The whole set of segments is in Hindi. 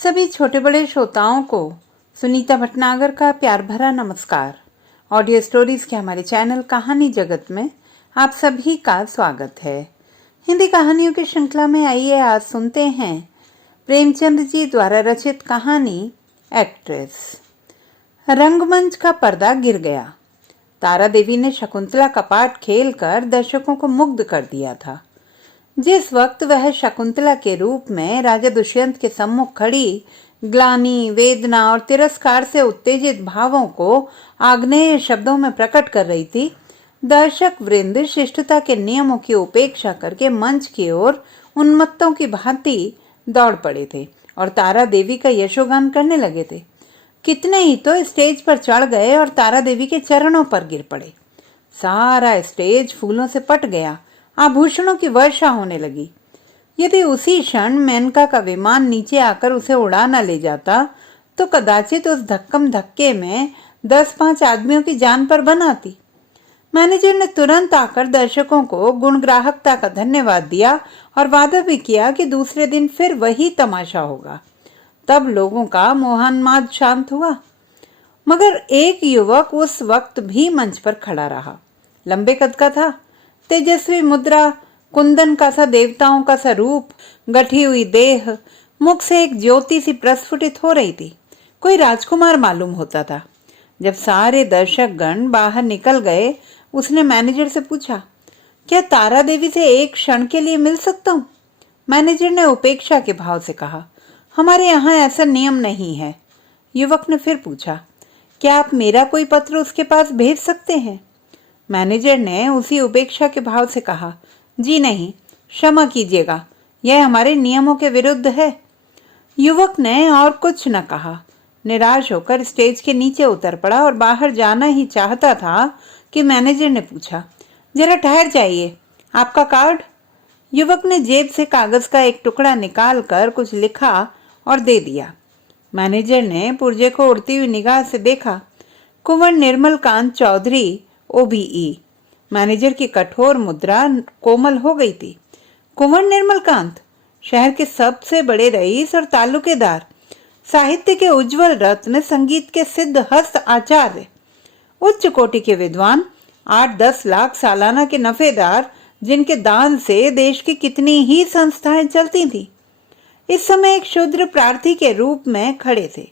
सभी छोटे बड़े श्रोताओं को सुनीता भटनागर का प्यार भरा नमस्कार। ऑडियो स्टोरीज के हमारे चैनल कहानी जगत में आप सभी का स्वागत है। हिंदी कहानियों की श्रृंखला में आइए आज सुनते हैं प्रेमचंद जी द्वारा रचित कहानी एक्ट्रेस। रंगमंच का पर्दा गिर गया। तारा देवी ने शकुंतला का पाठ खेलकर दर्शकों को मुग्ध कर दिया था। जिस वक्त वह शकुंतला के रूप में राजा दुष्यंत के सम्मुख खड़ी ग्लानि, वेदना और तिरस्कार से उत्तेजित भावों को आग्नेय शब्दों में प्रकट कर रही थी, दर्शक वृंद शिष्टता के नियमों की उपेक्षा करके मंच की ओर उन्मत्तों की भांति दौड़ पड़े थे और तारा देवी का यशोगान करने लगे थे। कितने ही तो स्टेज पर चढ़ गए और तारा देवी के चरणों पर गिर पड़े। सारा स्टेज फूलों से पट गया। आभूषणों की वर्षा होने लगी। यदि उसी क्षण मेनका का विमान नीचे आकर उसे उड़ा न ले जाता तो कदाचित उस धक्कम धक्के में 10-5 आदमियों की जान पर बन आती। मैनेजर ने तुरंत आकर दर्शकों को गुणग्राहकता का धन्यवाद दिया और वादा भी किया कि दूसरे दिन फिर वही तमाशा होगा। तब लोगों का मोहान्माद शांत हुआ। मगर एक युवक उस वक्त भी मंच पर खड़ा रहा। लंबे कद का था, तेजस्वी मुद्रा, कुंदन का सा देवताओं का सा रूप, गठी हुई देह, मुख से एक ज्योति सी प्रस्फुटित हो रही थी। कोई राजकुमार मालूम होता था। जब सारे दर्शक गण बाहर निकल गए, उसने मैनेजर से पूछा, क्या तारा देवी से एक क्षण के लिए मिल सकता हूँ? मैनेजर ने उपेक्षा के भाव से कहा, हमारे यहाँ ऐसा नियम नहीं है। युवक ने फिर पूछा, क्या आप मेरा कोई पत्र उसके पास भेज सकते हैं? मैनेजर ने उसी उपेक्षा के भाव से कहा, जी नहीं, क्षमा कीजिएगा, यह हमारे नियमों के विरुद्ध है। युवक ने और कुछ न कहा। निराश होकर स्टेज के नीचे उतर पड़ा और बाहर जाना ही चाहता था कि मैनेजर ने पूछा, जरा ठहर जाइए, आपका कार्ड? युवक ने जेब से कागज का एक टुकड़ा निकाल कर कुछ लिखा और दे दिया। मैनेजर ने पुर्जे को उड़ती हुई निगाह से देखा। कुंवर निर्मल कांत चौधरी, OBE। मैनेजर की कठोर मुद्रा कोमल हो गई थी। कुंवर निर्मल कांत, शहर के सबसे बड़े रईस और तालुकेदार, साहित्य के उज्जवल रत्न, संगीत के सिद्ध हस्त आचार्य, उच्च कोटि के विद्वान, 8-10 लाख सालाना के नफेदार, जिनके दान से देश की कितनी ही संस्थाएं चलती थी, इस समय एक शूद्र प्रार्थी के रूप में खड़े थे।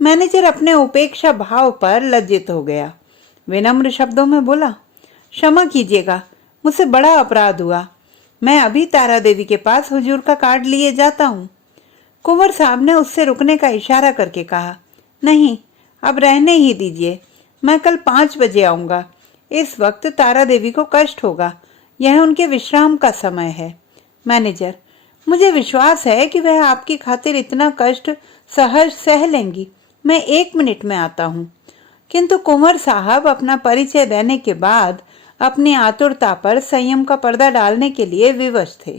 मैनेजर अपने उपेक्षा भाव पर लज्जित हो गया। विनम्र शब्दों में बोला, क्षमा कीजिएगा, मुझसे बड़ा अपराध हुआ। मैं अभी तारा देवी के पास हुजूर का कार्ड लिए जाता हूँ। कुंवर साहब ने उससे रुकने का इशारा करके कहा, नहीं, अब रहने ही दीजिए, मैं कल 5 बजे आऊँगा। इस वक्त तारा देवी को कष्ट होगा, यह उनके विश्राम का समय है। मैनेजर, मुझे विश्वास है कि वह आपकी खातिर इतना कष्ट सहज सह लेंगी। मैं 1 मिनट में आता हूँ। किंतु कुंवर साहब अपना परिचय देने के बाद अपनी आतुरता पर संयम का पर्दा डालने के लिए विवश थे।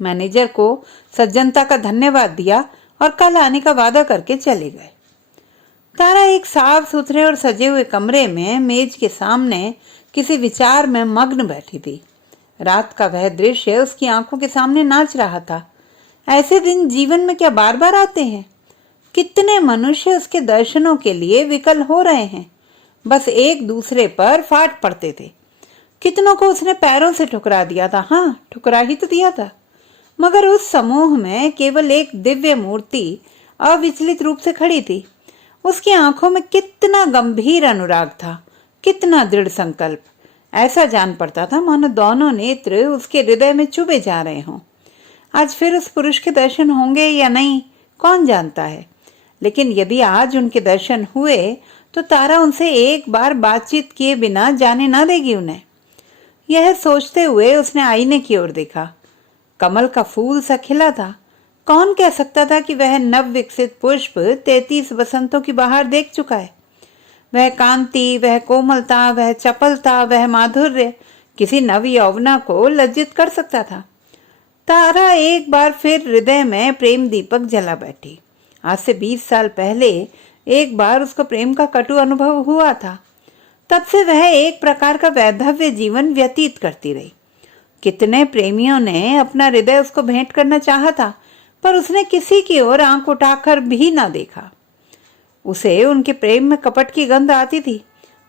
मैनेजर को सज्जनता का धन्यवाद दिया और कल आने का वादा करके चले गए। तारा एक साफ सुथरे और सजे हुए कमरे में मेज के सामने किसी विचार में मग्न बैठी थी। रात का वह दृश्य उसकी आंखों के सामने नाच रहा था। ऐसे दिन जीवन में क्या बार बार आते हैं? कितने मनुष्य उसके दर्शनों के लिए विकल हो रहे हैं, बस एक दूसरे पर फाट पड़ते थे। कितनों को उसने पैरों से ठुकरा दिया था। हाँ, ठुकरा ही तो दिया था, मगर उस समूह में केवल एक दिव्य मूर्ति अविचलित रूप से खड़ी थी। उसकी आंखों में कितना गंभीर अनुराग था, कितना दृढ़ संकल्प। ऐसा जान पड़ता था मानो दोनों नेत्र उसके हृदय में चुभे जा रहे हों। आज फिर उस पुरुष के दर्शन होंगे या नहीं, कौन जानता है। लेकिन यदि आज उनके दर्शन हुए तो तारा उनसे एक बार बातचीत किए बिना जाने ना देगी उन्हें। यह सोचते हुए उसने आईने की ओर देखा। कमल का फूल सा खिला था। कौन कह सकता था कि वह नव विकसित पुष्प 33 वसंतों की बहार देख चुका है। वह कांति, वह कोमलता, वह चपलता, वह माधुर्य किसी नव यौवना को लज्जित कर सकता था। तारा एक बार फिर हृदय में प्रेम दीपक जला बैठी। आज से 20 साल पहले एक बार उसको प्रेम का कटु अनुभव हुआ था। तब से वह एक प्रकार का वैधव्य जीवन व्यतीत करती रही। कितने प्रेमियों ने अपना हृदय उसको भेंट करना चाहा था, पर उसने किसी की ओर आंख उठाकर भी ना देखा। उसे उनके प्रेम में कपट की गंध आती थी,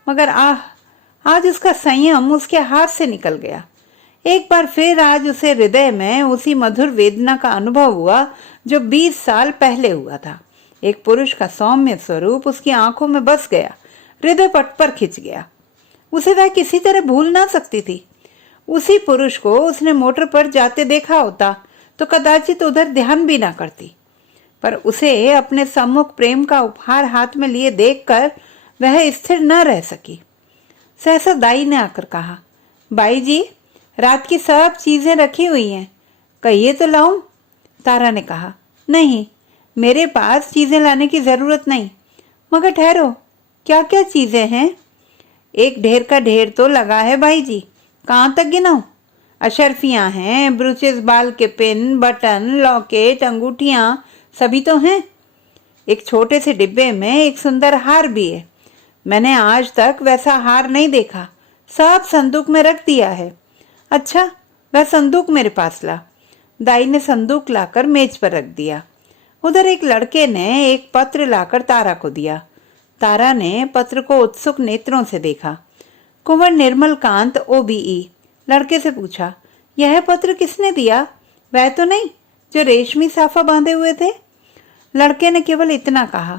मगर आज उसका संयम उसके हाथ से निकल गया। एक बार फिर आज उसे हृदय में उसी मधुर वेदना का अनुभव हुआ जो 20 साल पहले हुआ था। एक पुरुष का सौम्य स्वरूप उसकी आंखों में बस गया, हृदय पट पर खिंच गया। उसे वह किसी तरह भूल ना सकती थी। उसी पुरुष को उसने मोटर पर जाते देखा होता तो कदाचित उधर ध्यान भी ना करती, पर उसे अपने सम्मुख प्रेम का उपहार हाथ में लिए देखकर वह स्थिर न रह सकी। सहसा दाई ने आकर कहा, बाई जी, रात की सब चीजें रखी हुई हैं, कहिए तो लाऊं? तारा ने कहा, नहीं, मेरे पास चीजें लाने की जरूरत नहीं। मगर ठहरो, क्या क्या चीजें हैं? एक ढेर का ढेर तो लगा है भाई जी, कहाँ तक गिनाऊं? अशर्फियां हैं, ब्रूचेस, बाल के पिन, बटन, लॉकेट, अंगूठियां, सभी तो हैं। एक छोटे से डिब्बे में एक सुंदर हार भी है। मैंने आज तक वैसा हार नहीं देखा, सब संदूक में रख दिया है। अच्छा, वह संदूक मेरे पास ला। दाई ने संदूक लाकर मेज पर रख दिया। उधर एक लड़के ने एक पत्र लाकर तारा को दिया। तारा ने पत्र को उत्सुक नेत्रों से देखा। कुंवर निर्मल कांत OBE। लड़के से पूछा, यह पत्र किसने दिया? वह तो नहीं जो रेशमी साफा बांधे हुए थे? लड़के ने केवल इतना कहा,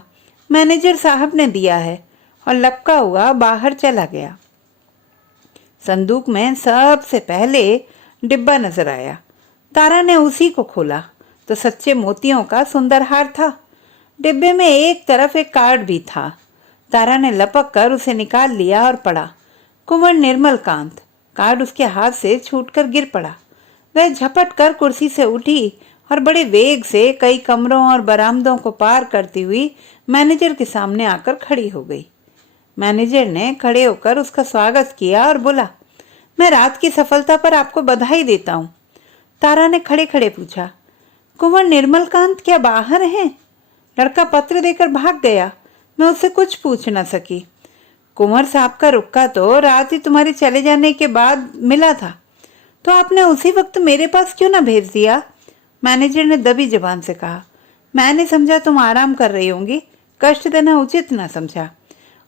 मैनेजर साहब ने दिया है, और लपका हुआ बाहर चला गया। संदूक में सबसे पहले डिब्बा नजर आया। तारा ने उसी को खोला तो सच्चे मोतियों का सुंदर हार था। डिब्बे में एक तरफ एक कार्ड भी था। तारा ने लपक कर उसे निकाल लिया और पढ़ा, कुंवर निर्मल कांत। कार्ड उसके हाथ से छूटकर गिर पड़ा। वह झपट कर कुर्सी से उठी और बड़े वेग से कई कमरों और बरामदों को पार करती हुई मैनेजर के सामने आकर खड़ी हो गई। मैनेजर ने खड़े होकर उसका स्वागत किया और बोला, मैं रात की सफलता पर आपको बधाई देता हूँ। तारा ने खड़े खड़े पूछा, कुंवर निर्मल कांत क्या बाहर हैं? लड़का पत्र देकर भाग गया। मैं उससे कुछ पूछ न सकी। कुंवर साहब का रुक्का तो रात ही तुम्हारे चले जाने के बाद मिला था, तो आपने उसी वक्त मेरे पास क्यों ना भेज दिया? मैनेजर ने दबी जबान से कहा, मैंने समझा तुम आराम कर रही होंगी, कष्ट देना उचित ना समझा।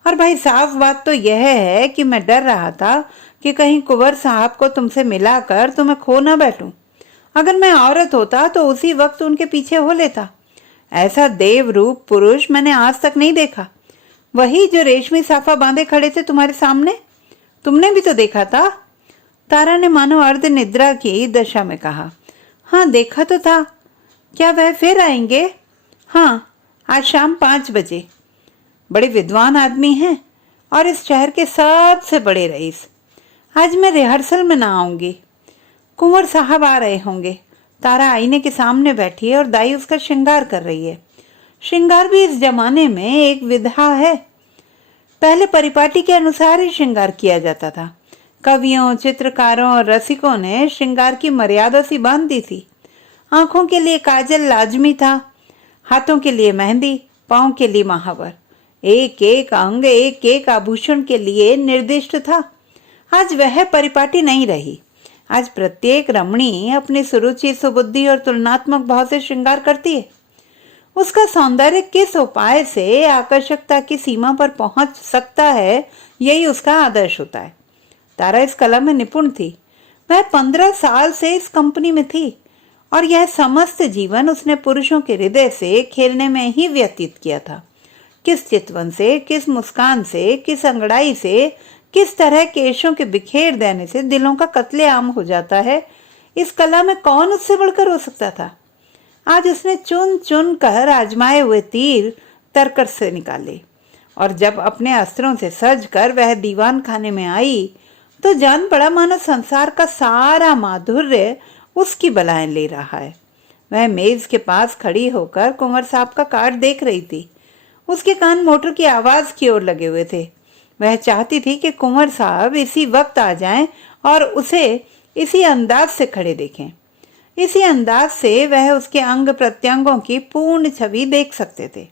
और भाई साफ बात तो यह है कि मैं डर रहा था कि कहीं कुंवर साहब को तुमसे मिलाकर तुम्हें खो ना बैठूं। अगर मैं औरत होता तो उसी वक्त उनके पीछे हो लेता। ऐसा देवरूप पुरुष मैंने आज तक नहीं देखा। वही जो रेशमी साफा बांधे खड़े थे तुम्हारे सामने, तुमने भी तो देखा था। तारा ने मानो अर्ध निद्रा की दशा में कहा, हाँ देखा तो था। क्या वह फिर आएंगे? हाँ, आज शाम 5 बजे। बड़े विद्वान आदमी हैं और इस शहर के सबसे बड़े रईस। आज मैं रिहर्सल में ना आऊंगी। कुंवर साहब आ रहे होंगे। तारा आईने के सामने बैठी है और दाई उसका श्रृंगार कर रही है। श्रृंगार भी इस जमाने में एक विधा है। पहले परिपाटी के अनुसार ही श्रृंगार किया जाता था। कवियों, चित्रकारों और रसिकों ने श्रृंगार की मर्यादा सी बांध दी थी। आंखों के लिए काजल लाजमी था, हाथों के लिए मेहंदी, पांव के लिए महावर। एक एक अंग, एक एक आभूषण के लिए निर्दिष्ट था। आज वह परिपाटी नहीं रही। आज प्रत्येक रमणी अपनी सुरुचि, सुबुद्धि और तुलनात्मक भाव से श्रृंगार करती है। उसका सौंदर्य किस उपाय से आकर्षकता की सीमा पर पहुंच सकता है, यही उसका आदर्श होता है। तारा इस कला में निपुण थी। वह 15 साल से इस कंपनी में थी और यह समस्त जीवन उसने पुरुषों के हृदय से खेलने में ही व्यतीत किया था। किस चितवन से, किस मुस्कान से, किस अंगड़ाई से, किस तरह केशों के बिखेर देने से दिलों का कत्लेआम हो जाता है, इस कला में कौन उससे बढ़कर हो सकता था। आज उसने चुन चुन कर आजमाए हुए तीर तरकस से निकाले, और जब अपने अस्त्रों से सज कर वह दीवान खाने में आई तो जान पड़ा मानो संसार का सारा माधुर्य उसकी बलाएं ले रहा है। वह मेज के पास खड़ी होकर कुंवर साहब का कार्ड देख रही थी। उसके कान मोटर की आवाज की ओर लगे हुए थे। वह चाहती थी कि कुंवर साहब इसी वक्त आ जाएं और उसे इसी अंदाज से खड़े देखें। इसी अंदाज से वह उसके अंग प्रत्यंगों की पूर्ण छवि देख सकते थे।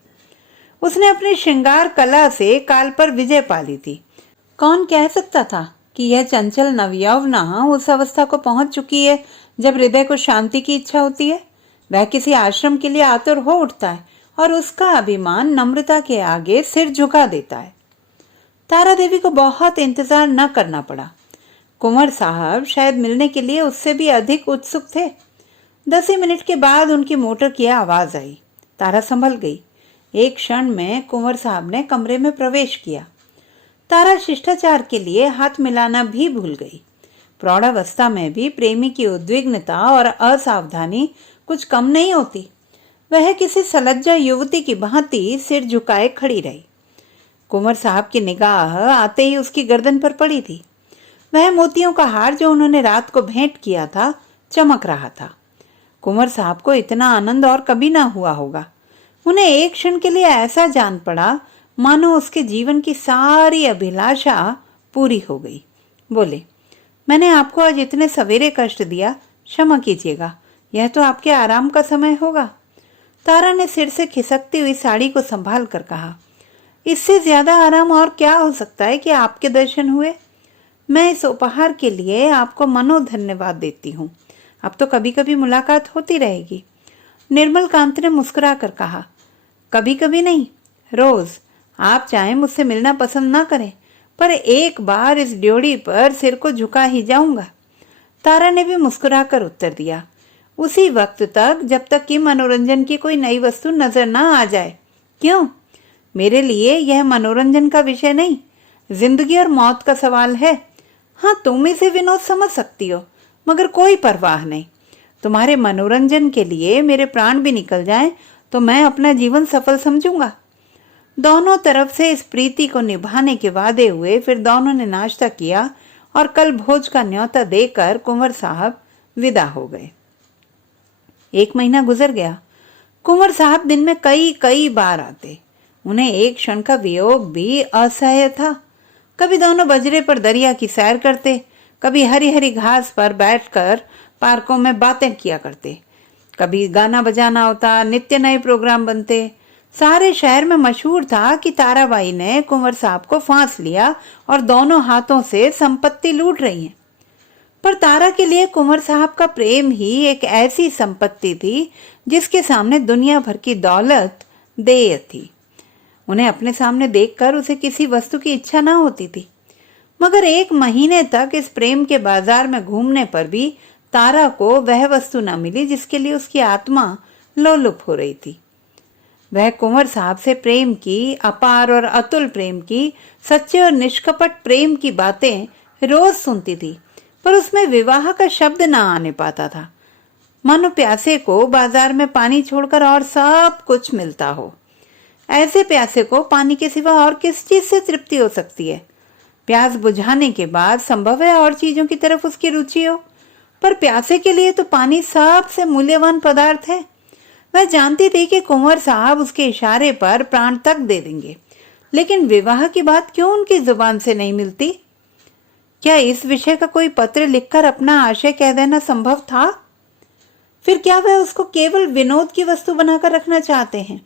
उसने अपनी श्रृंगार कला से काल पर विजय पा ली थी। कौन कह सकता था कि यह चंचल नवयौवना उस अवस्था को पहुंच चुकी है जब हृदय को शांति की इच्छा होती है। वह किसी आश्रम के लिए आतुर हो उठता है और उसका अभिमान नम्रता के आगे सिर झुका देता है। तारा देवी को बहुत इंतजार न करना पड़ा। कुंवर साहब शायद मिलने के लिए उससे भी अधिक उत्सुक थे। 10 ही मिनट के बाद उनकी मोटर की आवाज आई। तारा संभल गई। एक क्षण में कुंवर साहब ने कमरे में प्रवेश किया। तारा शिष्टाचार के लिए हाथ मिलाना भी भूल गई। प्रौढ़ावस्था में भी प्रेमी की उद्विग्नता और असावधानी कुछ कम नहीं होती। वह किसी सलज्जा युवती की भांति सिर झुकाए खड़ी रही। कुंवर साहब की निगाह आते ही उसकी गर्दन पर पड़ी थी। वह मोतियों का हार जो उन्होंने रात को भेंट किया था चमक रहा था। कुंवर साहब को इतना आनंद और कभी ना हुआ होगा। उन्हें एक क्षण के लिए ऐसा जान पड़ा मानो उसके जीवन की सारी अभिलाषा पूरी हो गई। बोले, मैंने आपको आज इतने सवेरे कष्ट दिया, क्षमा कीजिएगा, यह तो आपके आराम का समय होगा। तारा ने सिर से खिसकती हुई साड़ी को संभाल कर कहा, इससे ज्यादा आराम और क्या हो सकता है कि आपके दर्शन हुए। मैं इस उपहार के लिए आपको मनो धन्यवाद देती हूँ। अब तो कभी कभी मुलाकात होती रहेगी। निर्मल कांत ने मुस्कुरा कर कहा, कभी कभी नहीं, रोज। आप चाहे मुझसे मिलना पसंद ना करें, पर एक बार इस ड्योढ़ी पर सिर को झुका ही जाऊंगा। तारा ने भी मुस्कुराकर उत्तर दिया, उसी वक्त तक जब तक कि मनोरंजन की कोई नई वस्तु नजर ना आ जाए। क्यों? मेरे लिए यह मनोरंजन का विषय नहीं, जिंदगी और मौत का सवाल है। हाँ, तुम इसे विनोद समझ सकती हो, मगर कोई परवाह नहीं। तुम्हारे मनोरंजन के लिए मेरे प्राण भी निकल जाएं तो मैं अपना जीवन सफल समझूंगा। दोनों तरफ से इस प्रीति को निभाने के वादे हुए। फिर दोनों ने नाश्ता किया और कल भोज का न्योता देकर कुंवर साहब विदा हो गए। 1 महीना गुजर गया। कुंवर साहब दिन में कई कई बार आते। उन्हें एक क्षण का वियोग भी असह्य था। कभी दोनों बजरे पर दरिया की सैर करते, कभी हरी हरी घास पर बैठकर पार्कों में बातें किया करते। कभी गाना बजाना होता, नित्य नए प्रोग्राम बनते। सारे शहर में मशहूर था कि ताराबाई ने कुंवर साहब को फांस लिया और दोनों हाथों से संपत्ति लूट रही हैं। पर तारा के लिए कुंवर साहब का प्रेम ही एक ऐसी संपत्ति थी जिसके सामने दुनिया भर की दौलत देय थी। उन्हें अपने सामने देखकर उसे किसी वस्तु की इच्छा न होती थी। मगर 1 महीने तक इस प्रेम के बाजार में घूमने पर भी तारा को वह वस्तु न मिली जिसके लिए उसकी आत्मा लोलुप हो रही थी। वह कुंवर साहब से प्रेम की, अपार और अतुल प्रेम की, सच्चे और निष्कपट प्रेम की बातें रोज सुनती थी, पर उसमें विवाह का शब्द न आने पाता था। मानो प्यासे को बाजार में पानी छोड़कर और सब कुछ मिलता हो। ऐसे प्यासे को पानी के सिवा और किस चीज से तृप्ति हो सकती है? प्यास बुझाने के बाद संभव है और चीजों की तरफ उसकी रुचि हो, पर प्यासे के लिए तो पानी सबसे मूल्यवान पदार्थ है। वह जानती थी कि कुंवर साहब उसके इशारे पर प्राण तक दे देंगे, लेकिन विवाह की बात क्यों उनकी जुबान से नहीं मिलती? क्या इस विषय का कोई पत्र लिखकर अपना आशय कह देना संभव था? फिर क्या वह उसको केवल विनोद की वस्तु बनाकर रखना चाहते हैं?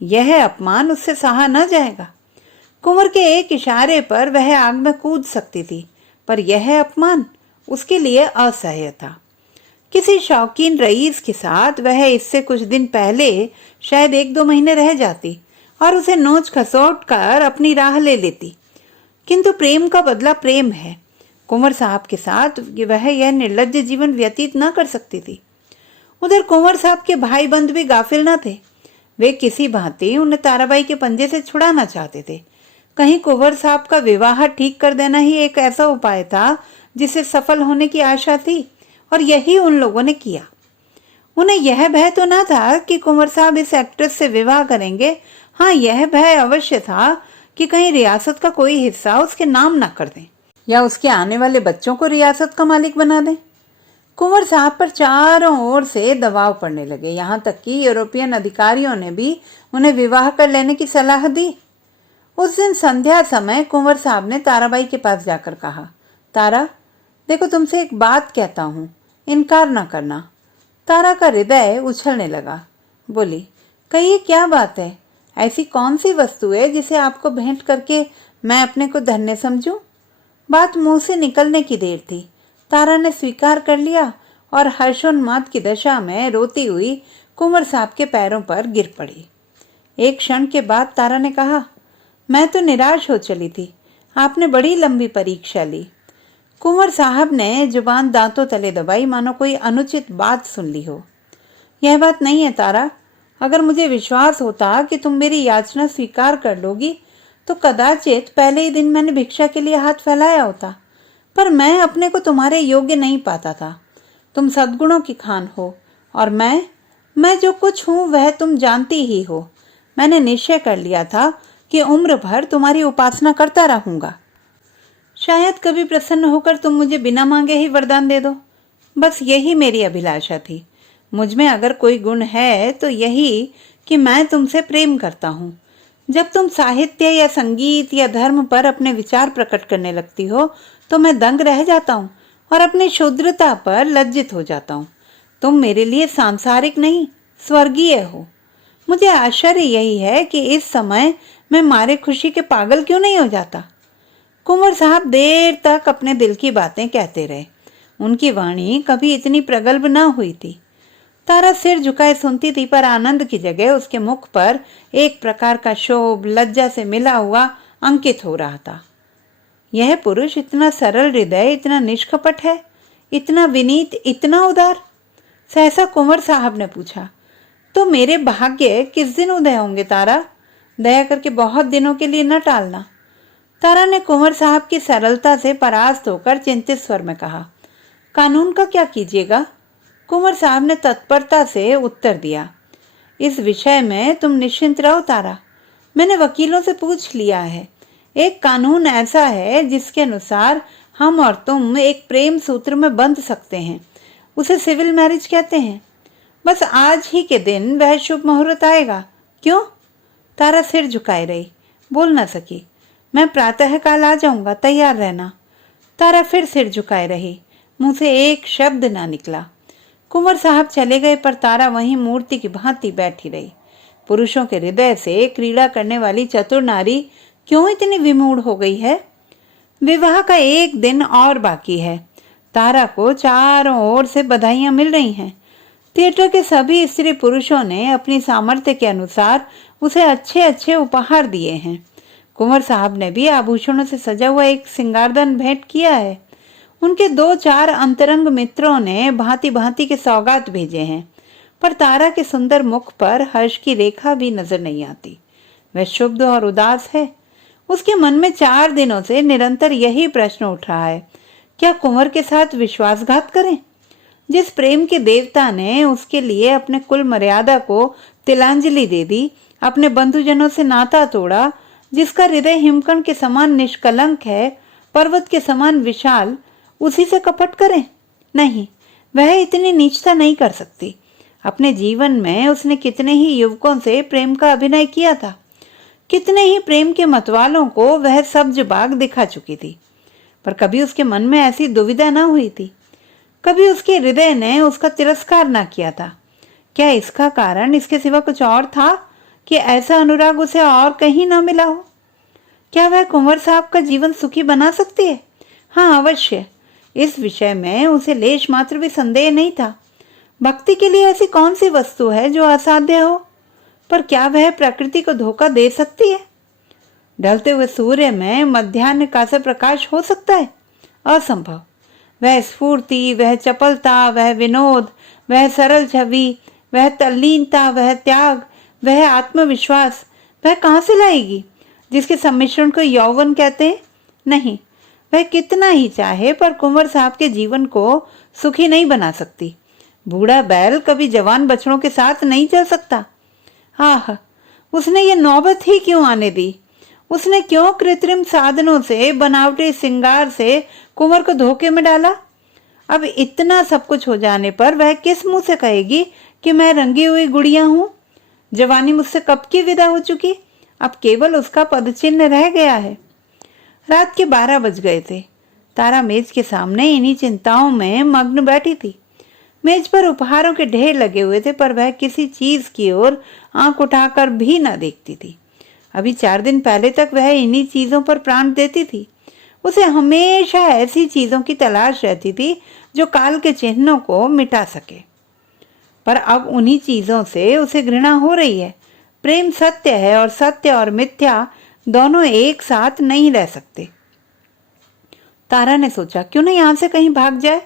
यह अपमान उससे सहा न जाएगा। कुंवर के एक इशारे पर वह आग में कूद सकती थी, पर यह अपमान उसके लिए असह्य था। किसी शौकीन रईस के साथ वह इससे कुछ दिन पहले शायद 1-2 महीने रह जाती और उसे नोच खसोट कर अपनी राह ले लेती, किंतु प्रेम का बदला प्रेम है। कुंवर साहब के साथ वह यह निर्लज्ज जीवन व्यतीत न कर सकती थी। उधर कुंवर साहब के भाई बंधु भी गाफिल न थे। वे किसी भांति उन्हें ताराबाई के पंजे से छुड़ाना चाहते थे। कहीं कुंवर साहब का विवाह ठीक कर देना ही एक ऐसा उपाय था जिसे सफल होने की आशा थी, और यही उन लोगों ने किया। उन्हें यह भय तो न था कि कुंवर साहब इस एक्ट्रेस से विवाह करेंगे। हाँ, यह भय अवश्य था कि कहीं रियासत का कोई हिस्सा उसके नाम न कर दें या उसके आने वाले बच्चों को रियासत का मालिक बना दें। कुंवर साहब पर चारों ओर से दबाव पड़ने लगे, यहाँ तक कि यूरोपियन अधिकारियों ने भी उन्हें विवाह कर लेने की सलाह दी। उस दिन संध्या समय कुंवर साहब ने ताराबाई के पास जाकर कहा, तारा, देखो तुमसे एक बात कहता हूँ, इनकार न करना। तारा का हृदय उछलने लगा। बोली, कहिए क्या बात है? ऐसी कौन सी वस्तु है जिसे आपको भेंट करके मैं अपने को धन्य समझूं? बात मुंह से निकलने की देर थी। तारा ने स्वीकार कर लिया और हर्षोन्माद की दशा में रोती हुई कुंवर साहब के पैरों पर गिर पड़ी। एक क्षण के बाद तारा ने कहा, मैं तो निराश हो चली थी, आपने बड़ी लंबी परीक्षा ली। कुंवर साहब ने जुबान दांतों तले दबाई, मानो कोई अनुचित बात सुन ली हो। यह बात नहीं है तारा, अगर मुझे विश्वास होता कि तुम मेरी याचना स्वीकार कर लोगी तो कदाचित पहले ही दिन मैंने भिक्षा के लिए हाथ फैलाया होता, पर मैं अपने को तुम्हारे योग्य नहीं पाता था। तुम सद्गुणों की खान हो और मैं जो कुछ हूँ वह तुम जानती ही हो। मैंने निश्चय कर लिया था कि उम्र भर तुम्हारी उपासना करता रहूंगा। शायद कभी प्रसन्न होकर तुम मुझे बिना मांगे ही वरदान दे दो, बस यही मेरी अभिलाषा थी। मुझ में अगर कोई गुण है तो यही कि मैं तुमसे प्रेम करता हूँ। जब तुम साहित्य या संगीत या धर्म पर अपने विचार प्रकट करने लगती हो तो मैं दंग रह जाता हूँ और अपनी शूद्रता पर लज्जित हो जाता हूँ। तुम मेरे लिए सांसारिक नहीं, स्वर्गीय हो। मुझे आश्चर्य यही है कि इस समय मैं मारे खुशी के पागल क्यों नहीं हो जाता। कुंवर साहब देर तक अपने दिल की बातें कहते रहे। उनकी वाणी कभी इतनी प्रगल्भ न हुई थी। तारा सिर झुकाए सुनती थी, पर आनंद की जगह उसके मुख पर एक प्रकार का क्षोभ लज्जा से मिला हुआ अंकित हो रहा था। यह पुरुष इतना सरल हृदय, इतना निष्कपट है, इतना विनीत, इतना उदार? सहसा कुंवर साहब ने पूछा, तो मेरे भाग्य किस दिन उदय होंगे तारा? दया करके बहुत दिनों के लिए न टालना। तारा ने कुंवर साहब की सरलता से परास्त होकर चिंतित स्वर में कहा, कानून का क्या कीजिएगा? कुंवर साहब ने तत्परता से उत्तर दिया, इस विषय में तुम निश्चिंत रहो तारा, मैंने वकीलों से पूछ लिया है। एक कानून ऐसा है जिसके अनुसार हम और तुम एक प्रेम सूत्र में बंध सकते हैं, उसे सिविल मैरिज कहते हैं। बस आज ही के दिन वह शुभ मुहूर्त आएगा। क्यों? तारा सिर झुकाए रही, बोल न सकी। मैं प्रातः काल आ जाऊंगा, तैयार रहना। तारा फिर सिर झुकाए रही, मुंह से एक शब्द ना निकला। कुंवर साहब चले गए, पर तारा वहीं मूर्ति की भांति बैठी रही। पुरुषों के हृदय से क्रीड़ा करने वाली चतुर नारी क्यों इतनी विमूढ़ हो गई है? विवाह का एक दिन और बाकी है। तारा को चारों ओर से बधाइयां मिल रही हैं। थिएटर के सभी स्त्री पुरुषों ने अपनी सामर्थ्य के अनुसार उसे अच्छे अच्छे उपहार दिए हैं। कुंवर साहब ने भी आभूषणों से सजा हुआ एक सिंगारदान भेंट किया है। उनके 2-4 अंतरंग मित्रों ने भांति भांति के सौगात भेजे हैं, पर तारा के सुंदर मुख पर हर्ष की रेखा भी नजर नहीं आती। वह शुद्ध और उदास है। उसके मन में 4 दिनों से निरंतर यही प्रश्न उठ रहा है, क्या कुंवर के साथ विश्वासघात करें? जिस प्रेम के देवता ने उसके लिए अपने कुल मर्यादा को तिलांजलि दे दी, अपने बंधुजनों से नाता तोड़ा, जिसका हृदय हिमकण के समान निष्कलंक है, पर्वत के समान विशाल, उसी से कपट करें? नहीं, वह इतनी नीचता नहीं कर सकती। अपने जीवन में उसने कितने ही युवकों से प्रेम का अभिनय किया था, कितने ही प्रेम के मतवालों को वह सब्ज बाग दिखा चुकी थी, पर कभी उसके मन में ऐसी दुविधा न हुई थी। कभी उसके हृदय ने उसका तिरस्कार न किया था। क्या इसका कारण इसके सिवा कुछ और था कि ऐसा अनुराग उसे और कहीं न मिला हो? क्या वह कुंवर साहब का जीवन सुखी बना सकती है? हाँ, अवश्य। इस विषय में उसे लेश मात्र भी संदेह नहीं था। भक्ति के लिए ऐसी कौन सी वस्तु है जो असाध्य हो? पर क्या वह प्रकृति को धोखा दे सकती है? ढलते हुए सूर्य में मध्याह्न का सा प्रकाश हो सकता है? असंभव। वह स्फूर्ति, वह चपलता, वह विनोद, वह सरल छवि, वह तल्लीनता, वह त्याग, वह आत्मविश्वास, वह कहाँ से लाएगी, जिसके सम्मिश्रण को यौवन कहते हैं? नहीं, वह कितना ही चाहे पर कुंवर साहब के जीवन को सुखी नहीं बना सकती। बूढ़ा बैल कभी जवान बछड़ों के साथ नहीं चल सकता। आह, उसने ये नौबत ही क्यों आने दी? उसने क्यों कृत्रिम साधनों से, बनावटी श्रृंगार से कुंवर को धोखे में डाला? अब इतना सब कुछ हो जाने पर वह किस मुंह से कहेगी कि मैं रंगी हुई गुड़िया हूं? जवानी मुझसे कब की विदा हो चुकी, अब केवल उसका पदचिन्ह रह गया है। रात के 12 बज गए थे। तारा मेज के सामने इन्हीं चिंताओं में मग्न बैठी थी। मेज पर उपहारों के ढेर लगे हुए थे, पर वह किसी चीज की ओर आंख उठाकर भी न देखती थी। अभी 4 दिन पहले तक वह इन्हीं चीजों पर प्राण देती थी। उसे हमेशा ऐसी चीजों की तलाश रहती थी जो काल के चिन्हों को मिटा सके, पर अब उन्हीं चीजों से उसे घृणा हो रही है। प्रेम सत्य है और सत्य और मिथ्या दोनों एक साथ नहीं रह सकते। तारा ने सोचा, क्यों ना यहां से कहीं भाग जाए,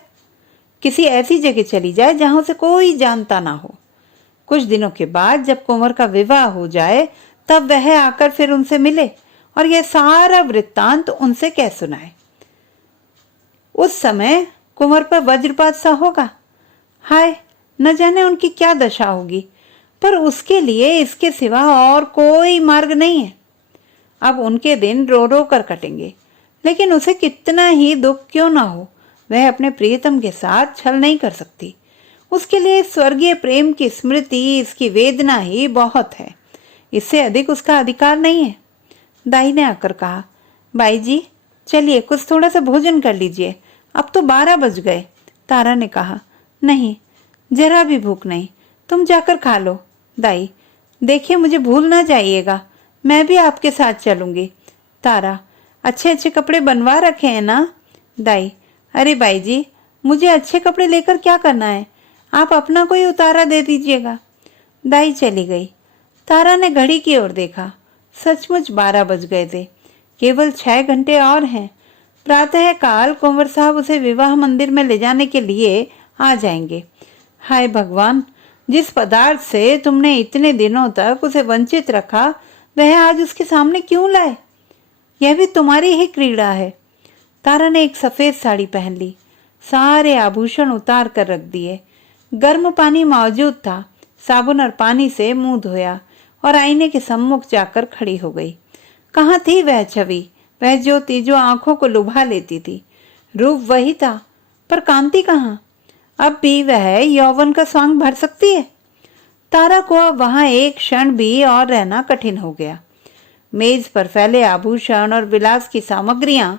किसी ऐसी जगह चली जाए जहां उसे कोई जानता ना हो। कुछ दिनों के बाद जब कुंवर का विवाह हो जाए तब वह आकर फिर उनसे मिले और यह सारा वृत्तांत उनसे कह सुनाए। उस समय कुंवर पर वज्रपात सा होगा। हाय, न जाने उनकी क्या दशा होगी, पर उसके लिए इसके सिवा और कोई मार्ग नहीं है। अब उनके दिन रो रो कर कटेंगे, लेकिन उसे कितना ही दुख क्यों ना हो, वह अपने प्रियतम के साथ छल नहीं कर सकती। उसके लिए स्वर्गीय प्रेम की स्मृति, इसकी वेदना ही बहुत है। इससे अधिक उसका अधिकार नहीं है। दाई ने आकर कहा, बाई जी चलिए कुछ थोड़ा सा भोजन कर लीजिए, अब तो 12 बज गए। तारा ने कहा, नहीं, जरा भी भूख नहीं, तुम जाकर खा लो। दाई, देखिए मुझे भूल ना जाइएगा, मैं भी आपके साथ चलूंगी। तारा, अच्छे अच्छे कपड़े बनवा रखे हैं ना? दाई, अरे बाई जी, मुझे अच्छे कपड़े लेकर क्या करना है, आप अपना कोई उतारा दे दीजिएगा। दाई चली गई। तारा ने घड़ी की ओर देखा, सचमुच 12 बज गए थे। केवल 6 घंटे और हैं। प्रातः काल कुंवर साहब उसे विवाह मंदिर में ले जाने के लिए आ जाएंगे। हाय भगवान, जिस पदार्थ से तुमने इतने दिनों तक उसे वंचित रखा, वह आज उसके सामने क्यों लाए? यह भी तुम्हारी ही क्रीड़ा है। तारा ने एक सफेद साड़ी पहन ली, सारे आभूषण उतार कर रख दिए। गर्म पानी मौजूद था। साबुन और पानी से मुंह धोया और आईने के सम्मुख जाकर खड़ी हो गई। कहाँ थी वह छवि, वह ज्योति जो आंखों को लुभा लेती थी? रूप वही था, पर कांति कहाँ? अब भी वह यौवन का स्वांग भर सकती है? तारा को अब वहां एक क्षण भी और रहना कठिन हो गया। मेज पर फैले आभूषण और विलास की सामग्रियां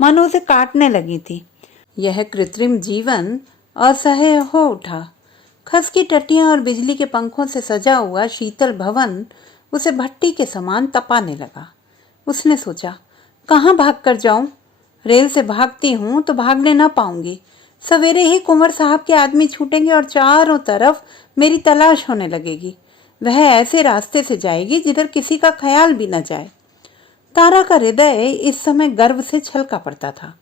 मन उसे काटने लगी थी। यह कृत्रिम जीवन असह्य हो उठा। खस की टट्टियां और बिजली के पंखों से सजा हुआ शीतल भवन उसे भट्टी के समान तपाने लगा। उसने सोचा, कहाँ भाग कर जाऊं? रेल से भागती हूं तो भागने ना पाऊंगी। सवेरे ही कुंवर साहब के आदमी छूटेंगे और चारों तरफ मेरी तलाश होने लगेगी। वह ऐसे रास्ते से जाएगी जिधर किसी का ख्याल भी न जाए। तारा का हृदय इस समय गर्व से छलका पड़ता था।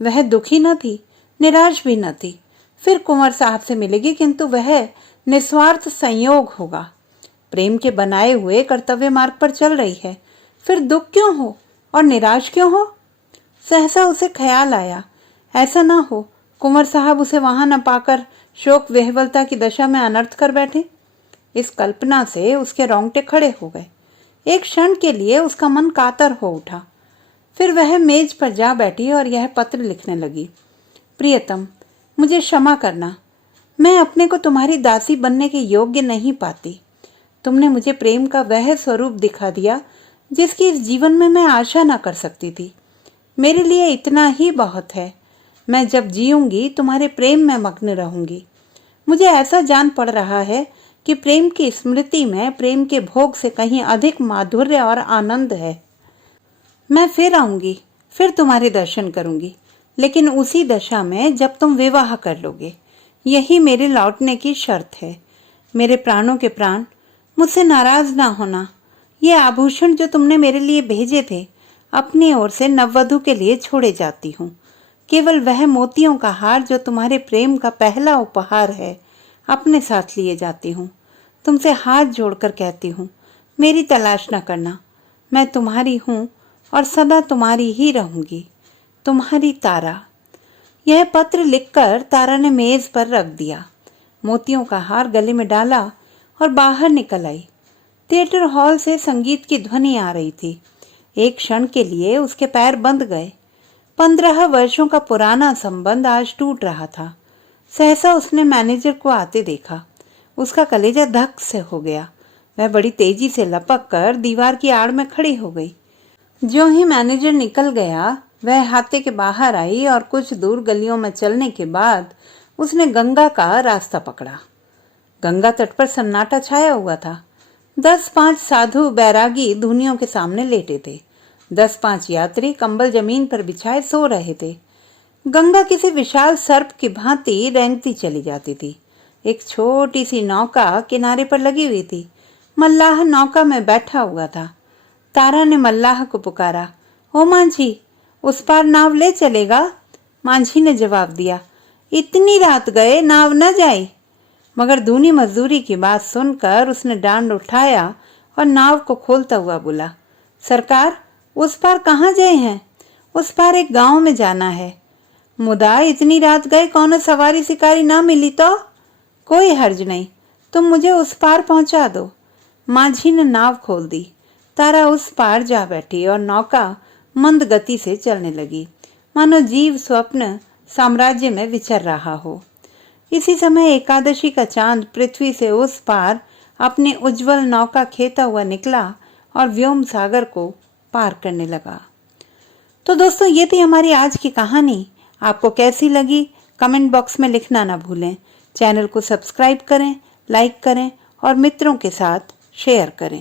वह दुखी न थी, निराश भी न थी। फिर कुंवर साहब से मिलेगी, किंतु वह निस्वार्थ संयोग होगा। प्रेम के बनाए हुए कर्तव्य मार्ग पर चल रही है, फिर दुख क्यों हो और निराश क्यों हो? सहसा उसे ख्याल आया, ऐसा ना हो कुंवर साहब उसे वहां न पाकर शोक विह्वलता की दशा में अनर्थ कर बैठे। इस कल्पना से उसके रोंगटे खड़े हो गए। एक क्षण के लिए उसका मन कातर हो उठा। फिर वह मेज पर जा बैठी और यह पत्र लिखने लगी। प्रियतम, मुझे क्षमा करना, मैं अपने को तुम्हारी दासी बनने के योग्य नहीं पाती। तुमने मुझे प्रेम का वह स्वरूप दिखा दिया जिसकी इस जीवन में मैं आशा न कर सकती थी। मेरे लिए इतना ही बहुत है। मैं जब जीऊंगी तुम्हारे प्रेम में मग्न रहूंगी। मुझे ऐसा जान पड़ रहा है कि प्रेम की स्मृति में प्रेम के भोग से कहीं अधिक माधुर्य और आनंद है। मैं फिर आऊंगी, फिर तुम्हारे दर्शन करूंगी, लेकिन उसी दशा में जब तुम विवाह कर लोगे। यही मेरे लौटने की शर्त है। मेरे प्राणों के प्राण, मुझसे नाराज ना होना। ये आभूषण जो तुमने मेरे लिए भेजे थे, अपनी ओर से नववधु के लिए छोड़े जाती हूँ। केवल वह मोतियों का हार जो तुम्हारे प्रेम का पहला उपहार है, अपने साथ लिए जाती हूँ। तुमसे हाथ जोड़कर कहती हूँ, मेरी तलाश न करना। मैं तुम्हारी हूँ और सदा तुम्हारी ही रहूंगी। तुम्हारी तारा। यह पत्र लिखकर तारा ने मेज पर रख दिया, मोतियों का हार गले में डाला और बाहर निकल आई। थिएटर हॉल से संगीत की ध्वनि आ रही थी। एक क्षण के लिए उसके पैर बंध गए। 15 वर्षों का पुराना संबंध आज टूट रहा था। सहसा उसने मैनेजर को आते देखा। उसका कलेजा धक से हो गया। वह बड़ी तेजी से लपक कर दीवार की आड़ में खड़ी हो गई। जो ही मैनेजर निकल गया, वह हाथे के बाहर आई और कुछ दूर गलियों में चलने के बाद उसने गंगा का रास्ता पकड़ा। गंगा तट पर सन्नाटा छाया हुआ था। 10-5 साधु बैरागी धुनियों के सामने लेटे थे। 10-5 यात्री कंबल जमीन पर बिछाए सो रहे थे। गंगा किसी विशाल सर्प की भांति रेंगती चली जाती थी। एक छोटी सी नौका किनारे पर लगी हुई थी। मल्लाह नौका में बैठा हुआ था। तारा ने मल्लाह को पुकारा, ओ मांझी, उस पार नाव ले चलेगा? मांझी ने जवाब दिया, इतनी रात गए, नाव न जाए। मगर दूनी मजदूरी की बात सुनकर उसने डांड उठाया और नाव को खोलता हुआ बोला, सरकार, उस पार कहाँ गए हैं? उस पार एक गांव में जाना है। मुदा इतनी रात गए, कौनो सवारी शिकारी ना मिली तो? कोई हर्ज नहीं, तुम मुझे उस पार पहुंचा दो। मांझी ने नाव खोल दी। तारा उस पार जा बैठी और नौका मंद गति से चलने लगी, मानो जीव स्वप्न साम्राज्य में विचर रहा हो। इसी समय एकादशी का चांद पृथ्वी से उस पार अपनी उज्जवल नौका खेता हुआ निकला और व्योम सागर को पार करने लगा। तो दोस्तों, ये थी हमारी आज की कहानी। आपको कैसी लगी कमेंट बॉक्स में लिखना ना भूलें। चैनल को सब्सक्राइब करें, लाइक करें और मित्रों के साथ शेयर करें।